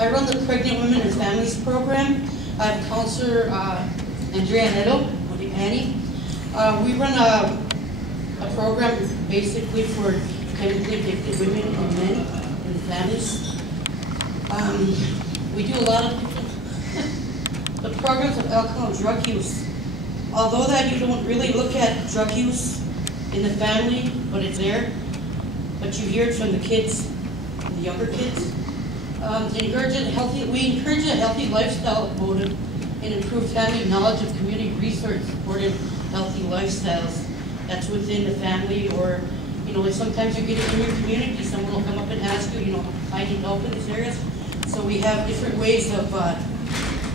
I run the Pregnant Women and Families program. I'm Counselor Andrea Neto, with Annie. We run a program basically for chemically addicted women and men and families. We do a lot of different the programs of alcohol and drug use. Although that you don't really look at drug use in the family, but it's there. But you hear it from the kids, the younger kids. We encourage a healthy lifestyle motive and improve family knowledge of community research supporting healthy lifestyles. That's within the family, or like sometimes you get it in your community, someone will come up and ask you, I need help in these areas. So we have different ways of,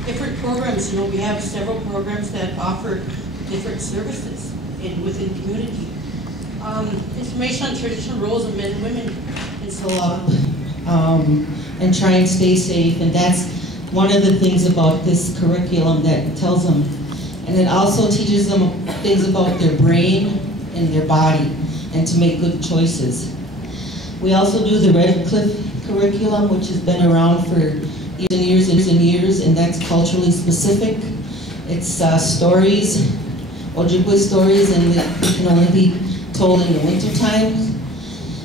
different programs. We have several programs that offer different services within the community. Information on traditional roles of men and women in Salah. And try and stay safe, and that's one of the things about this curriculum that tells them. And it also teaches them things about their brain and their body, and to make good choices. We also do the Red Cliff curriculum, which has been around for years and years, and that's culturally specific. It's stories, Ojibwe stories, and they can only be told in the winter time.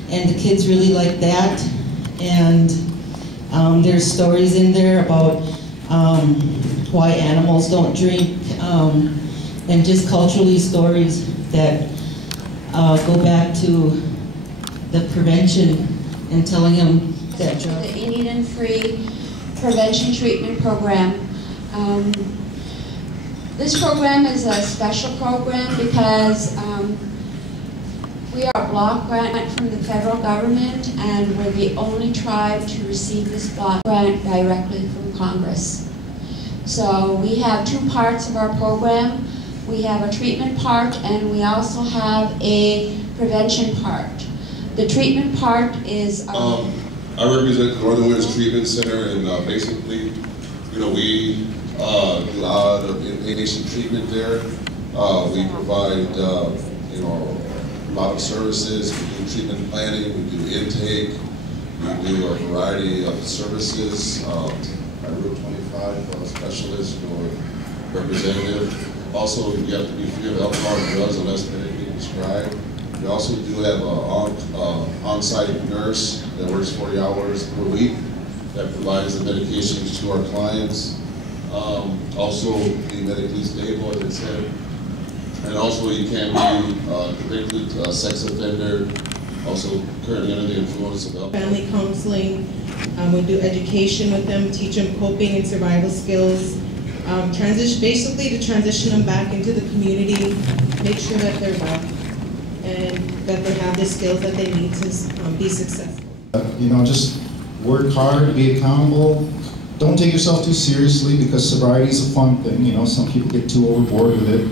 And the kids really like that. And there's stories in there about why animals don't drink, and just culturally stories that go back to the prevention and telling them that the Indian Free Prevention Treatment Program. This program is a special program because we are a block grant from the federal government, and we're the only tribe to receive this block grant directly from Congress. So we have two parts of our program. We have a treatment part, and we also have a prevention part. The treatment part is... I represent the Northern Women's Treatment Center, and basically, we do a lot of inpatient treatment there. We provide, a lot of services. We do treatment planning, we do intake, we do a variety of services. I Route 25 specialist or representative. Also, you have to be free of alcohol and drugs unless medically prescribed. We also do have an on-site nurse that works 40 hours per week that provides the medications to our clients. Also, be medically stable, as I said. And also, you can be convicted sex offender, also currently under the influence of alcohol. Family counseling, we do education with them, teach them coping and survival skills, basically to transition them back into the community, make sure that they're well, and that they have the skills that they need to be successful. Just work hard, be accountable. Don't take yourself too seriously, because sobriety is a fun thing. Some people get too overboard with it.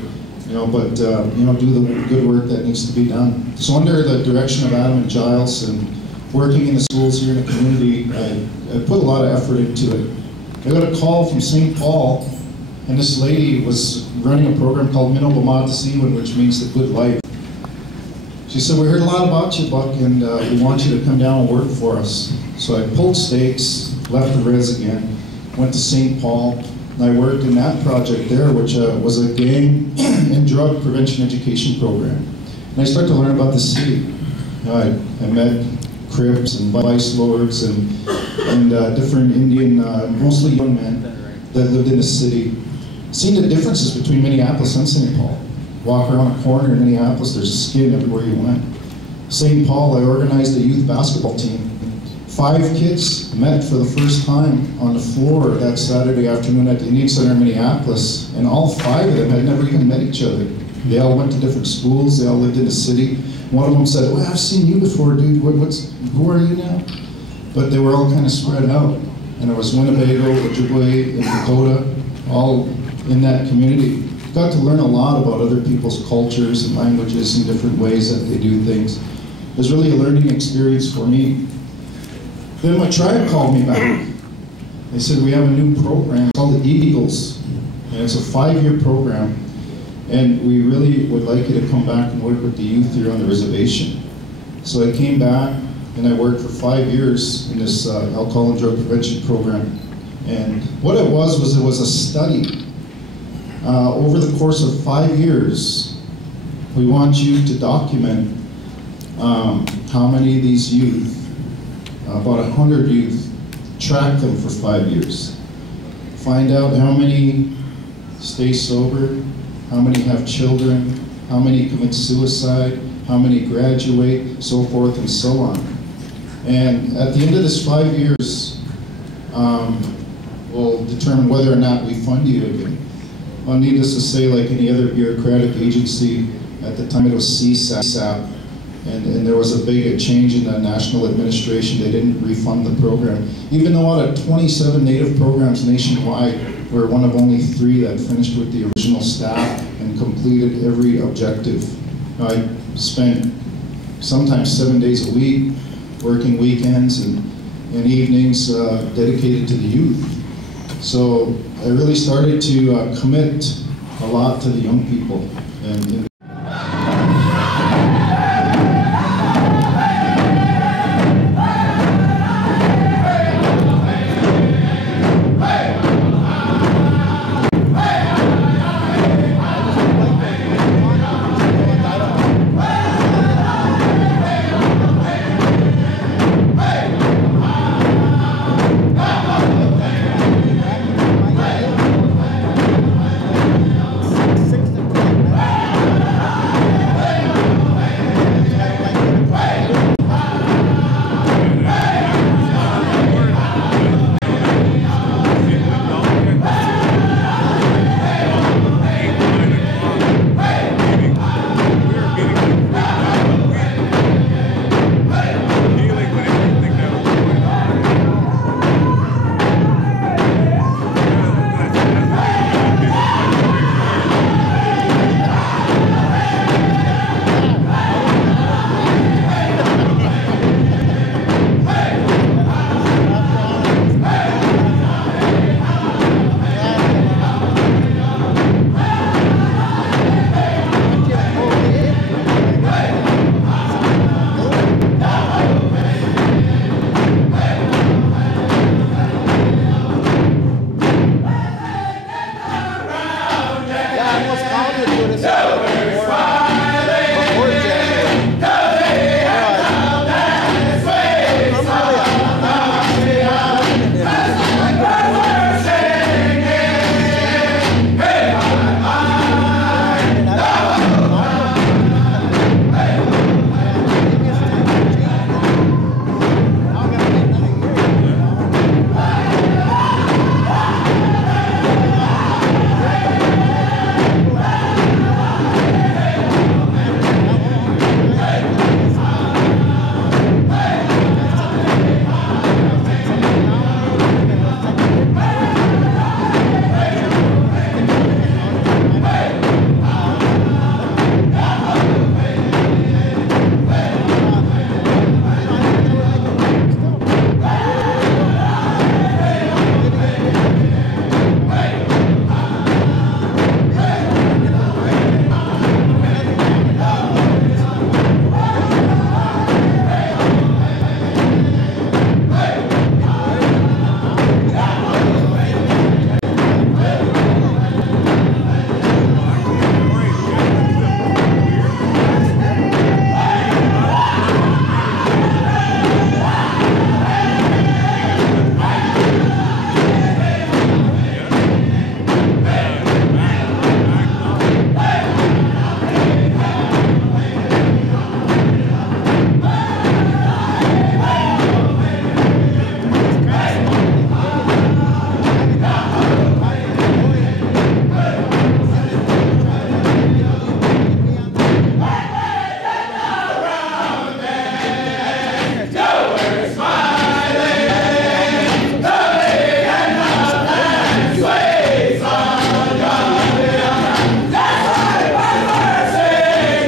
But do the good work that needs to be done. So under the direction of Adam and Giles and working in the schools here in the community, I put a lot of effort into it. I got a call from St. Paul, and this lady was running a program called Minobamata, which means the good life. She said, we heard a lot about you, Buck, and we want you to come down and work for us. So I pulled stakes, left the res again, went to St. Paul, and I worked in that project there, which was a gang and drug prevention education program. And I started to learn about the city. I met Crips and Vice Lords and different Indian, mostly young men that lived in the city. Seen the differences between Minneapolis and St. Paul. Walk around a corner in Minneapolis, there's a skin everywhere you went. St. Paul, I organized a youth basketball team. 5 kids met for the first time on the floor that Saturday afternoon at the Indian Center in Minneapolis, and all 5 of them had never even met each other. They all went to different schools, they all lived in the city. One of them said, well, I've seen you before, dude, who are you now? But they were all kind of spread out. And it was Winnebago, Ojibwe, and Dakota, all in that community. Got to learn a lot about other people's cultures and languages and different ways that they do things. It was really a learning experience for me. Then my tribe called me back. They said, we have a new program called the Eagles, and it's a 5-year program, and we really would like you to come back and work with the youth here on the reservation. So I came back, and I worked for 5 years in this alcohol and drug prevention program. And what it was a study. Over the course of 5 years, we want you to document how many of these youth, about 100 youth, track them for 5 years. Find out how many stay sober, how many have children, how many commit suicide, how many graduate, so forth and so on. And at the end of this 5 years, we'll determine whether or not we fund you again. Well, needless to say, like any other bureaucratic agency, at the time it was CSAP, and there was a big change in the national administration. They didn't refund the program. Even though out of 27 Native programs nationwide, we're one of only 3 that finished with the original staff and completed every objective. I spent sometimes 7 days a week, working weekends and evenings dedicated to the youth. So I really started to commit a lot to the young people. And Yeah,